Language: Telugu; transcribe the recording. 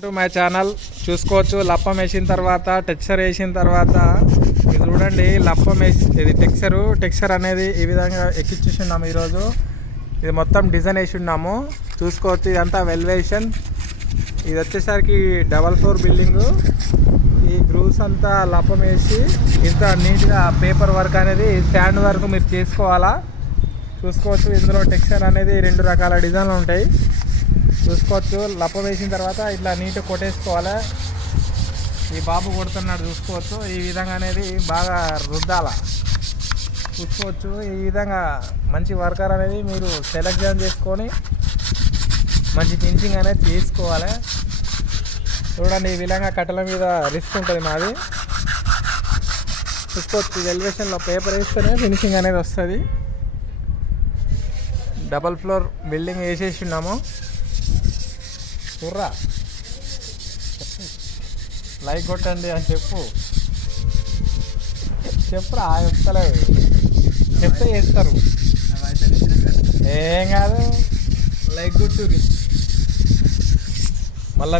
టు మై ఛానల్ చూసుకోవచ్చు. లప్పం వేసిన తర్వాత టెక్స్చర్ వేసిన తర్వాత ఇది చూడండి లప్పం వేసి ఇది టెక్స్చరు. టెక్స్చర్ అనేది ఈ విధంగా ఎక్కిచ్చేసిన్నాము ఈరోజు. ఇది మొత్తం డిజైన్ వేసి ఉన్నాము చూసుకోవచ్చు ఇదంతా వెల్వేషన్. ఇది వచ్చేసరికి డబల్ ఫ్లోర్ బిల్డింగు. ఈ గ్రూవ్స్ అంతా లప్పం వేసి ఇంత నీట్గా పేపర్ వర్క్ అనేది స్టాండ్ వరకు మీరు చేసుకోవాలా? చూసుకోవచ్చు ఇందులో టెక్స్చర్ అనేది రెండు రకాల డిజైన్లు ఉంటాయి. చూసుకోవచ్చు. లప్ప వేసిన తర్వాత ఇట్లా నీట్గా కొట్టేసుకోవాలి? ఈ బాబు కొడుతున్నాడు చూసుకోవచ్చు. ఈ విధంగా అనేది బాగా రుద్దాల. చూసుకోవచ్చు. ఈ విధంగా మంచి వర్కర్ అనేది మీరు సెలెక్షన్ చేసుకొని మంచి ఫినిషింగ్ అనేది తీసుకోవాలి? చూడండి ఈ విధంగా కట్టెల మీద రిస్క్ ఉంటుంది మాది. చూసుకోవచ్చు. ఎలివేషన్లో పేపర్ వేస్తేనే ఫినిషింగ్ అనేది వస్తుంది. డబల్ ఫ్లోర్ బిల్డింగ్ వేసేసి ఉన్నాము చూర్రా. లైక్ కొట్టండి అని చెప్పు. చెప్పురా చెప్తలేదు చెప్తే చేస్తారు. ఏం కాదు. లైక్ గుర్తు మళ్ళీ